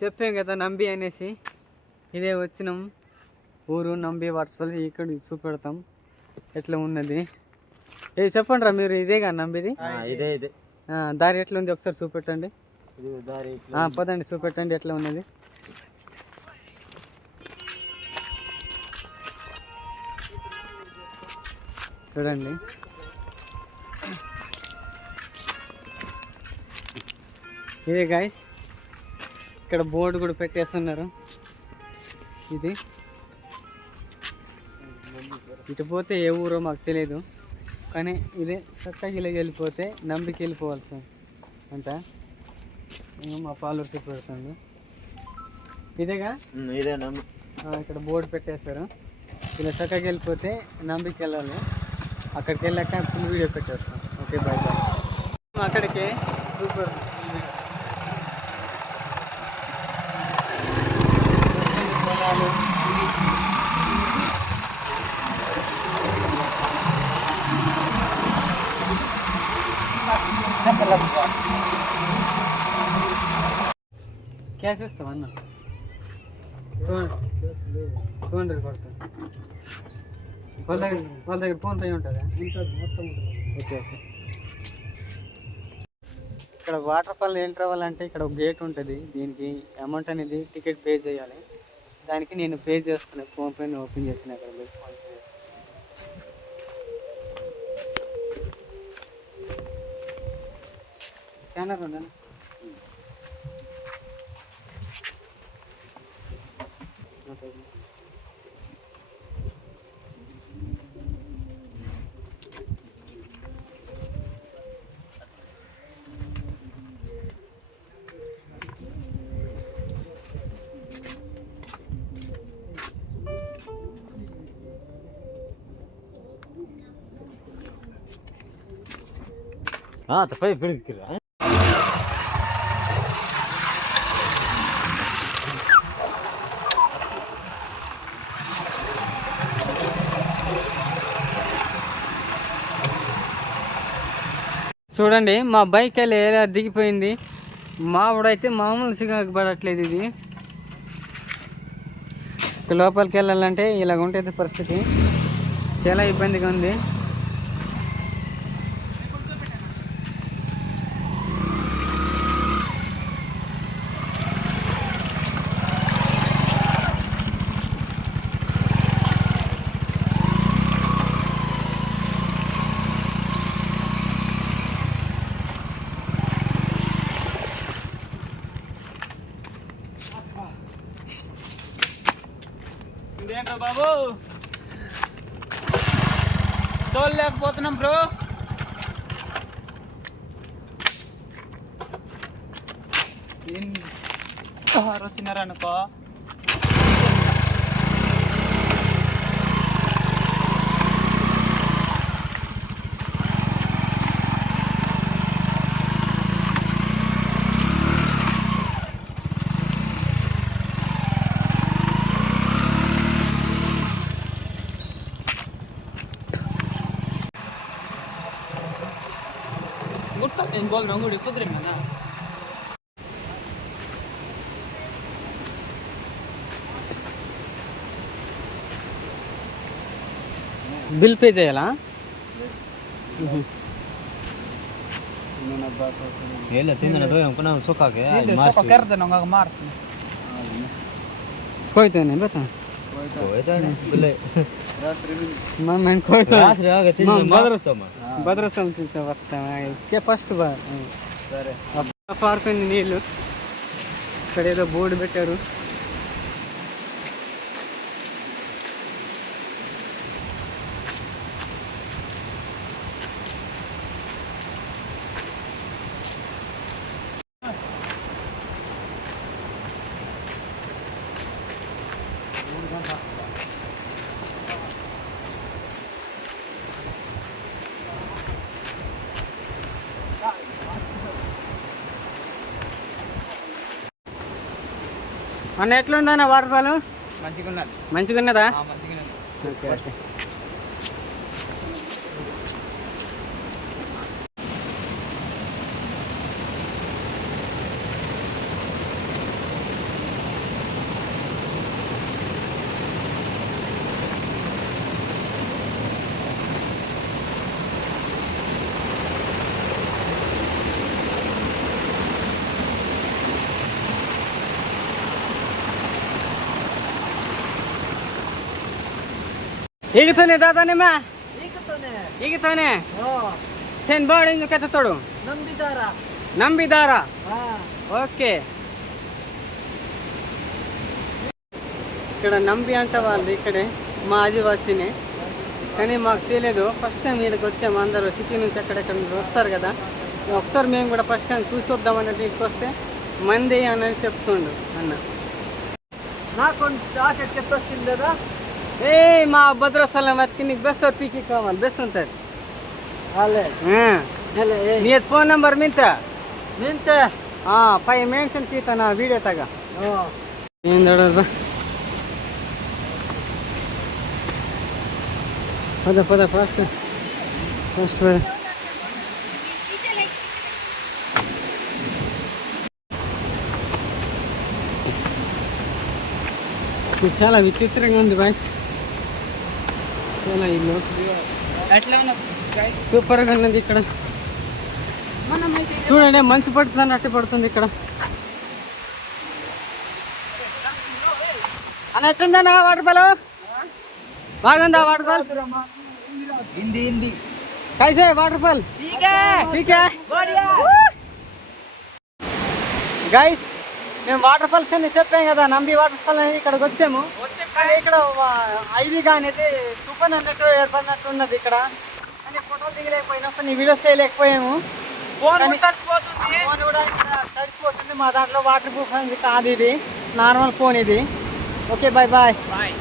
చెప్పాం కదా నంబి అనేసి, ఇదే వచ్చినాం ఊరు నంబి వాట్స్పల్లి. ఇక్కడ చూపెడతాం ఎట్లా ఉన్నది. ఏ చెప్పండి రా మీరు, ఇదేగా నంబిది? ఇదే ఇదే. దారి ఎట్లా ఉంది ఒకసారి చూపెట్టండి. పదండి చూపెట్టండి ఎట్లా ఉన్నది. చూడండి ఇదే గాయస్, ఇక్కడ బోర్డు కూడా పెట్టేస్తున్నారు. ఇది ఇటు పోతే ఏ ఊరో మాకు తెలియదు, కానీ ఇదే చక్కగిలకి వెళ్ళిపోతే నంబికి వెళ్ళిపోవాలి అంట. మా పాలూరు చెప్పి పెడతాను. ఇదేగా ఇదే నంబి. ఇక్కడ బోర్డు పెట్టేస్తారు. ఇలా చక్కగా వెళ్ళిపోతే నంబికి వెళ్ళాలి. అక్కడికి వెళ్ళాక ఫుల్ వీడియో పెట్టేస్తాం. Okay bye bye. అక్కడికి సూపర్ పొలాలు. క్యాష్ ఇస్తాం అన్న, 200 పడుతుంది. వాళ్ళ దగ్గర ఫోన్ పే ఉంటుందా? మొత్తం ఓకే ఓకే. ఇక్కడ వాటర్ ఫాల్ ఎంటర్ అవ్వాలంటే ఇక్కడ ఒక గేట్ ఉంటుంది. దీనికి అమౌంట్ అనేది టికెట్ పే చేయాలి. దానికి నేను పే చేస్తున్నాను. ఫోన్ పే ఓపెన్ చేసిన అక్కడ ఫోన్ పే. స్కానర్ ఉందా? తప్పై పిడికిరా. చూడండి మా బైక్ వెళ్ళి ఎలా దిగిపోయింది. మావిడైతే మామూలు సిగపడట్లేదు. ఇది లోపలికి వెళ్ళాలంటే ఇలాగ ఉంటుంది పరిస్థితి. చాలా ఇబ్బందిగా ఉంది. ఏంటో బాబు తోలలేకపోతున్నాం బ్రో. వచ్చినారనుకో నేను बोल रहा हूँ गुड़ी कुछ रहेंगे ना. బిల్ పే చేయాలా? कोई तो नहीं बता मैं कोई तो భద్రసం వస్తాం ఫస్ట్ బార్ సరే. పారుకుంది నీళ్ళు. ఇక్కడ ఏదో బోర్డు పెట్టారు. అన్న ఎట్లుందన్న వాటర్ ఫాల్? మంచిగా ఉన్నదా? Okay okay. ಈಗತಾನೆ ದಾದಾನೆ ಮಾ ಈಕತಾನೆ ಈಗತಾನೆ ಹಾ ಸೇನ್ ಬಾಡಿ ಇಂದು ಕೆತ್ತ ತೋಡು ನಂಬಿದಾರ ನಂಬಿದಾರ ಹಾ ఓకే ఇక్కడ నంబి అంట వాళ్ళు ఇక్కడే మా ఆదివాసీనే కానీ మాకు తెలియదు ఫస్ట్ టైం ఇక్కడికి వచ్చాము అందరూ సిటీ నుంచి ఎక్కడెక్కడ నుంచి వస్తారు కదా ఒకసారి మేము కూడా ఫస్ట్ టైం చూసి వద్దామన్నట్టు ఇక్కడికి వస్తే మంది అని చెప్తుండు అన్న నాకు కెత్తొస్తుందా ఏ మా భద్రాచలం అతికి నీకు బెస్ట్ పీకి కావాలి బెస్ట్ ఉంటుంది అలే నీ ఫోన్ నంబర్ మింతా ನಿಂತೆ 5 ಮೆನ್ಷನ್ ಕೀತನ ವಿಡಿಯೋ ತಗ ಹ್ಞೂ ಏನು ನೋಡೋದು ಪದ ಪದ ಫಾಸ್ಟ್ ಫಾಸ್ಟ್ ఇది చాలా విచిత్రంగా ఉంది బాయ్స్ చాలా ఇల్లు ఎట్లా ఉన్నా సూపర్గా ఉన్నది ఇక్కడ చూడండి మంచు పడుతుంది అన్నట్టు పడుతుంది ఇక్కడ అన్నట్టుందన్నా వాటర్ ఫాల్ బాగుందా వాటర్ ఫాల్ हिंदी हिंदी కైసే వాటర్ ఫాల్ ठीक है గైస్ మేము వాటర్ ఫాల్స్ అని చెప్పాం కదా నంబి వాటర్ ఫాల్ అని ఇక్కడికి వచ్చాము కానీ ఇక్కడ ఐడిగా అనేది తుఫాన్ అన్నట్టు ఏర్పడినట్టు ఉన్నది ఇక్కడ కానీ ఫోటోలు దిగలేకపోయినా కొన్ని వీడియోస్ చేయలేకపోయాము ఫోన్ కానీ తడిసిపోతుంది ఫోన్ కూడా ఇక్కడ తడిసిపోతుంది మా దాంట్లో వాటర్ ప్రూఫ్ అనేది కాదు ఇది నార్మల్ ఫోన్ ఇది ఓకే బాయ్ బాయ్ బాయ్